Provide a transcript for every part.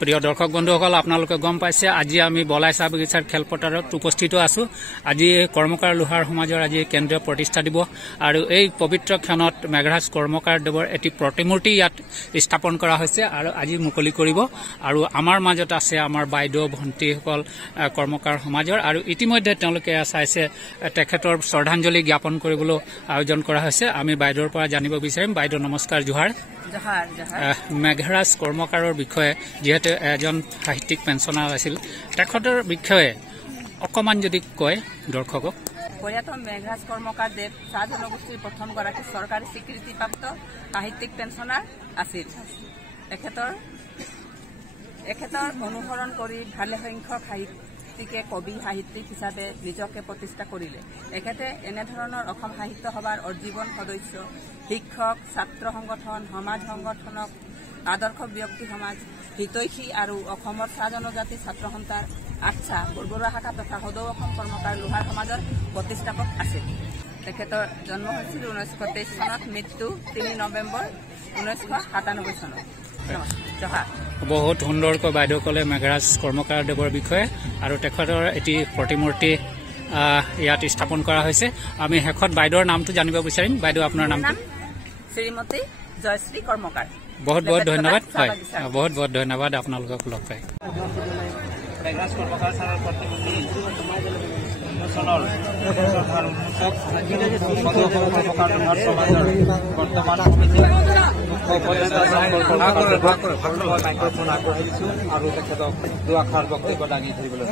প্ৰিয় দৰ্শক বন্ধুসকল আপোনালোকে গম পাইছে আজি আমি বলাই চাহ বাগিচাৰ খেলপথাৰত উপস্থিত আছো। আজি কৰ্মকাৰ লোহাৰ সমাজৰ আজি কেন্দ্ৰীয় প্ৰতিষ্ঠা দিৱস আৰু এই পবিত্ৰ ক্ষণত মেঘৰাজ কৰ্মকাৰ দেৱৰ এটি প্ৰতিমূৰ্তি ইয়াত স্থাপন কৰা হৈছে আৰু আজি মুকলি কৰিব। আৰু আমাৰ মাজত আছে আমাৰ বাইদেউ ভণ্টিসকল কৰ্মকাৰ সমাজৰ আৰু ইতিমধ্যে তেওঁলোকে চাইছে তেখেতৰ শ্ৰদ্ধাঞ্জলি জ্ঞাপন কৰিবলৈ আয়োজন কৰা হৈছে। আমি বাইদেউৰ পৰা জানিব বিচাৰিম। বাইদেউ নমস্কাৰ, জোহাৰ। মেঘৰাজ কৰ্মকাৰৰ বিষয়ে যিহেতু এজন সাহিত্যিক পেঞ্চনাৰ আছিল, তেখেতৰ বিষয়ে অকমান যদি কয় দৰ্শকক। প্ৰয়াত মেঘৰাজ কৰ্মকাৰ দেৱ চাহ জনগোষ্ঠীৰ প্ৰথমগৰাকী চৰকাৰী স্বীকৃতিপ্ৰাপ্ত সাহিত্যিক পেঞ্চনাৰ আছিল। এখেতৰ অনুসৰণ কৰি ভালেসংখ্যক সাহিত্যিকে কবি সাহিত্যিক হিচাপে নিজকে প্ৰতিষ্ঠা কৰিলে। এখেতে এনেধৰণৰ অসম সাহিত্য সভাৰ আজীৱন সদস্য, শিক্ষক, ছাত্ৰ সংগঠন, সমাজ সংগঠনক আদৰ্শ ব্যক্তি সমাজ, হিতৈষী আৰু অসমৰ চাহ জনজাতি ছাত্ৰ সন্থাৰ আচ্ছা বৰবৰুৱা শাখা তথা সদৌ অসম কৰ্মকাৰ লোহাৰ সমাজৰ প্ৰতিষ্ঠাপক আছিল। তেখেতৰ জন্ম হৈছিল 1923 চনত, মৃত্যু 3 নৱেম্বৰ 1997 চনত। বহুত সুন্দৰকৈ বাইদেউ ক'লে মেঘৰাজ কৰ্মকাৰ দেৱৰ বিষয়ে আৰু তেখেতৰ এটি প্ৰতিমূৰ্তি ইয়াত স্থাপন কৰা হৈছে। আমি শেষত বাইদেউৰ নামটো জানিব বিচাৰিম। বাইদেউ আপোনাৰ নামটো? শ্ৰীমতী জয়শ্ৰী কৰ্মকাৰ। বহুত বহুত ধন্যবাদ। হয়, বহুত বহুত ধন্যবাদ আপোনালোকক লগ পাই। মেঘৰাজ কৰ্মকাৰ ছাৰৰ প্ৰতিমূৰ্তি বৰ্তমান মাইক্ৰফোন আগবঢ়াই দিছো আৰু তেখেতক দুআষাৰ বক্তব্য দাঙি ধৰিবলৈ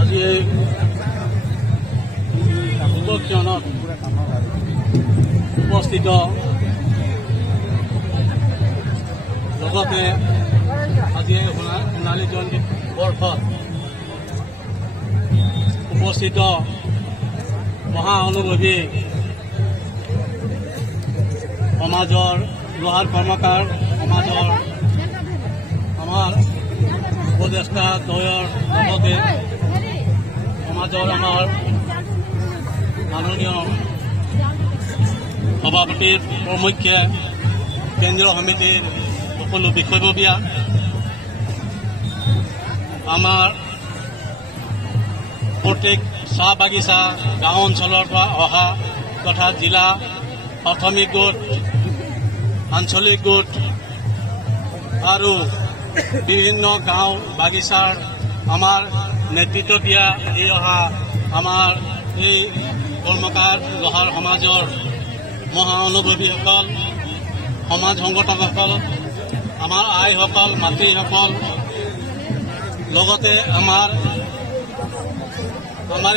আজি উপক্ষণত উপস্থিত লগতে আজি সোণালী জয়ন্তী বৰ্ষত উপস্থিত মহা অনুভৱী সমাজৰ লোহাৰ কৰ্মকাৰ সমাজৰ আমাৰ উপদেষ্টা দ্বয়ৰ লগতে সমাজৰ আমাৰ মাননীয় সভাপতিৰ প্ৰমুখ্যে কেন্দ্ৰীয় সমিতিৰ সকলো বিষয়ববীয়া, আমাৰ প্ৰত্যেক চাহ বাগিচা গাঁও অঞ্চলৰ পৰা অহা তথা জিলা প্ৰাথমিক গোট, আঞ্চলিক গোট আৰু বিভিন্ন গাঁও বাগিচাৰ আমাৰ নেতৃত্ব দিয়া এই অহা আমাৰ এই কৰ্মকাৰ লোহাৰ সমাজৰ মহা অনুভৱীসকল, সমাজ সংগঠকসকল, আমাৰ আইসকল, মাতৃসকল, লগতে আমাৰ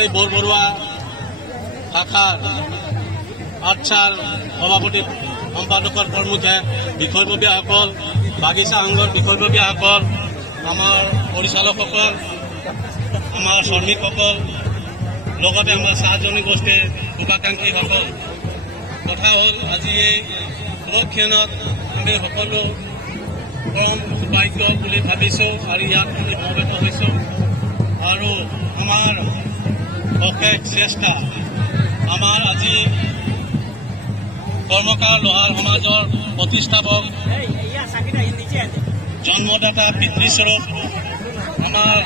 এই বৰবৰুৱা শাখাৰ আচ্ছাৰ সভাপতি সম্পাদকৰ প্ৰমুখে বিষয়ববীয়াসকল, বাগিচা সংঘৰ বিষয়ববীয়াসকল, আমাৰ পৰিচালকসকল, আমাৰ শ্ৰমিকসকল, লগতে আমাৰ চাহ জনগোষ্ঠীৰ শুভাকাংক্ষীসকল। কথা হ'ল আজি এই সুৰক্ষণত আমি সকলো পৰম সৌভাগ্য বুলি ভাবিছোঁ আৰু ইয়াত আমি সমবেত হৈছোঁ আৰু আমাৰ অশেষ চেষ্টা আমাৰ আজি কৰ্মকাৰ লোহাৰ সমাজৰ প্ৰতিষ্ঠাপক জন্মদাতা পিতৃস্বৰূপ আমাৰ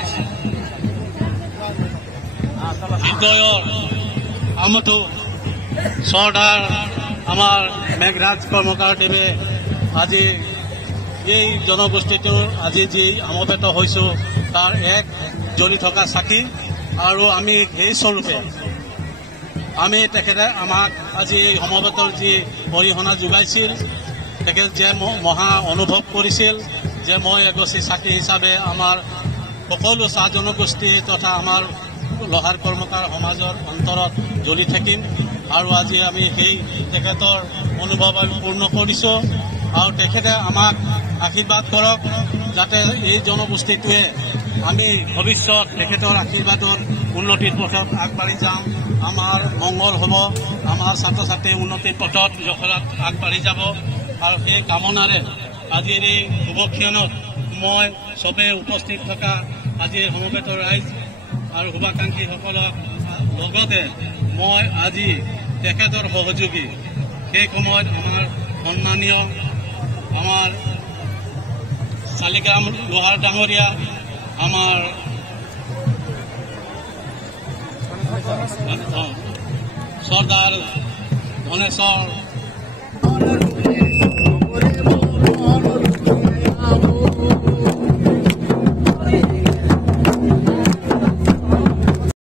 হৃদয়ৰ আমঠু চৰ্দাৰ আমাৰ মেঘৰাজ কৰ্মকাৰ দেৱে আজি এই জনগোষ্ঠীটোৰ আজি যি সমবেত হৈছোঁ তাৰ এক জ্বলি থকা চাকি আৰু আমি সেই স্বৰূপে আমি তেখেতে আমাক আজি এই সমবেতৰ যি অৰিহণা যোগাইছিল, তেখেত যে মহা অনুভৱ কৰিছিল যে মই এগছি চাকি হিচাপে আমাৰ সকলো চাহ জনগোষ্ঠী তথা আমাৰ লোহাৰ কৰ্মকাৰ সমাজৰ অন্তৰত জ্বলি থাকিম আৰু আজি আমি সেই তেখেতৰ অনুভৱ আমি পূৰ্ণ কৰিছোঁ আৰু তেখেতে আমাক আশীৰ্বাদ কৰক যাতে এই জনগোষ্ঠীটোৱে আমি ভৱিষ্যত তেখেতৰ আশীৰ্বাদৰ উন্নতিৰ পথত আগবাঢ়ি যাম আমাৰ মংগল হ'ব, আমাৰ ছাত্ৰ ছাত্ৰী উন্নতিৰ পথত জখলাত আগবাঢ়ি যাব। আৰু সেই কামনাৰে আজিৰ এই শুভক্ষণত মই চবেই উপস্থিত থকা আজিৰ সমবেত ৰাইজ আৰু শুভাকাংক্ষীসকলক লগতে মই আজি তেখেতৰ সহযোগী সেই সময়ত আমাৰ সন্মানীয় আমাৰ শালিগ্ৰাম লোহাৰ ডাঙৰীয়া, আমাৰ চৰ্দাৰ ধনেশ্বৰ